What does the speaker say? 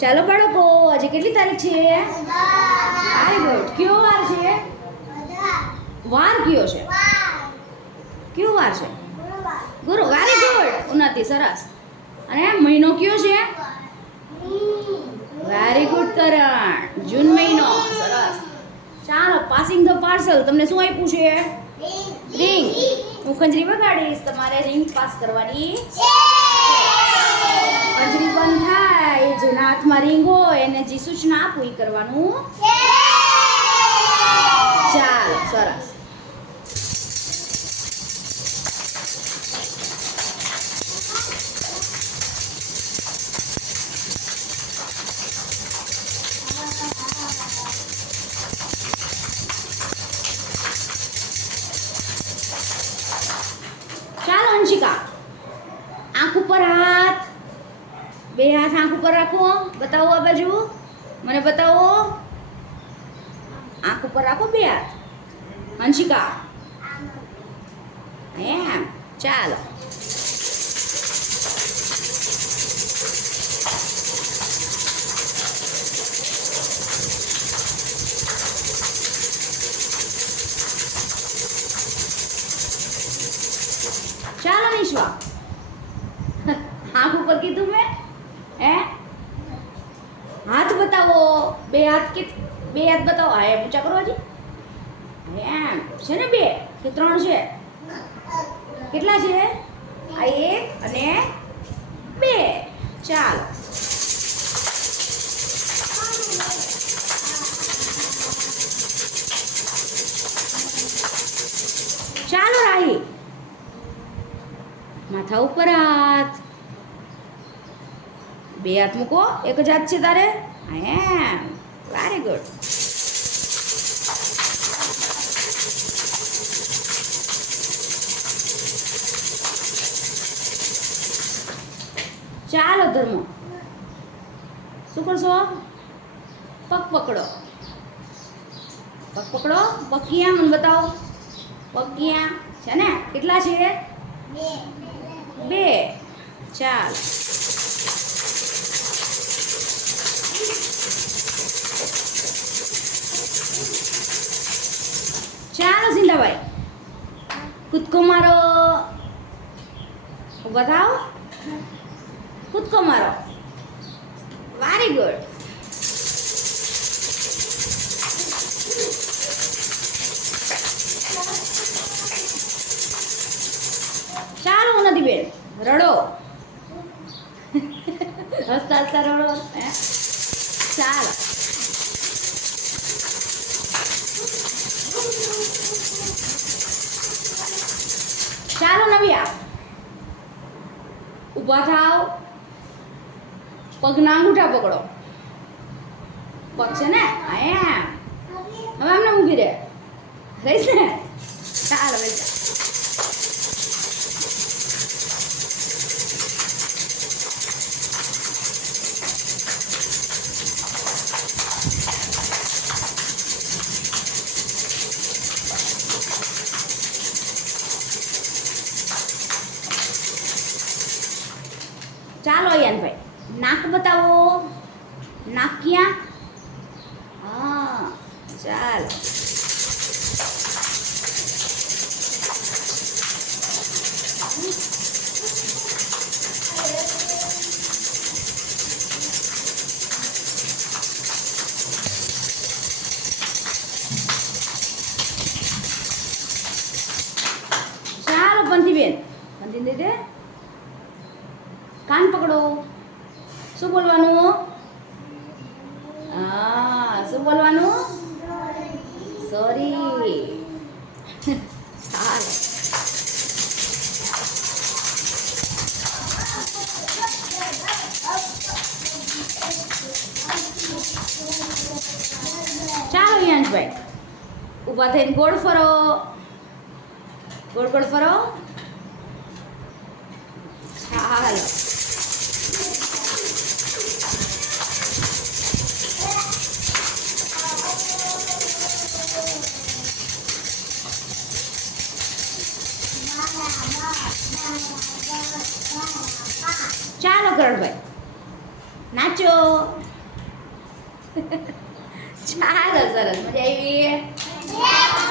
ચાલો બાળકો, આજે કેટલી તારીખ છે? Very good. કયો વાર છે? વાર કયો છે? કયો વાર છે? ગુરુ. વેરી ગુડ ઉન્નતિ, સરસ. અને મહિનો કયો છે? વેરી ગુડ કરણ, જૂન મહિનો. સરસ. ચાલો, પાસિંગ ધ પાર્સલ. તમને શું આપ્યું છે? રિંગ. હું ખંજરી વગાડીશ, તમારે રિંગ પાસ કરવાની છે. ખંજરી બંધ થાય, જેના હાથમાં રિંગ હોય એને જે સૂચના આપું એ કરવાનું છે. ચાલો, સરસ. ચાલો અંશિકા, આંખ ઉપર હાથ, બે હાથ આંખ ઉપર રાખો. બતાવો આ બાજુ, મને બતાવો. આંખ ઉપર રાખો બે હાથ. અંશિકા, એમ. ચાલો. ચાલો નિશ્વા, આંખ ઉપર કીધું મેં. હાથ બતાવો, બે હાથ બતાવો. હા, એમ ઊંચા કરો હજી. એમ છે ને, બે કે ત્રણ છે? કેટલા છે? આ એક અને બે. ચાલો. ચાલો રાહી, માથા ઉપર હાથ, બે હાથ મૂકો. એક જ હાથ છે તારે. એમ. Very good. ચાલો ધર્મો, શું કરશો? પગ પકડો. પગ પકડો. પગ ક્યાં? મને બતાવો. પગ ક્યાં છે ને? કેટલા છે? બે. ચાલ. ચાલો સિંધાભાઈ, કૂદકો મારો. ઊભા થાવ. કૂદકો મારો. Very good. ચાલો ઉન્નતિબેન, રડો. હસતા હસતા રડો. ચાલો. ચાલો નવ્યા, ઊભા થાવ. પગના અંગૂઠા પકડો. પગ છે ને? એમ. હવે આમને ઊભી રહે. રહીશ ને? ચાલો બેટા. ચાલો યાનભાઈ, નાક બતાવો. નાક ક્યાં? હા, ચાલો. ચાલો પંથીબેન, પંથી દે દે. કાન પકડો. શું બોલવાનું? હા, શું બોલવાનું? સોરી. ચાલો. ચાલો યાંશભાઈ, ઊભા થઈને ગોળ ફરો. ગોળ ગોળ ફરો. ચાલો. ચાલો કરણભાઈ, નાચો. ચાલો સરસ મજા આવી.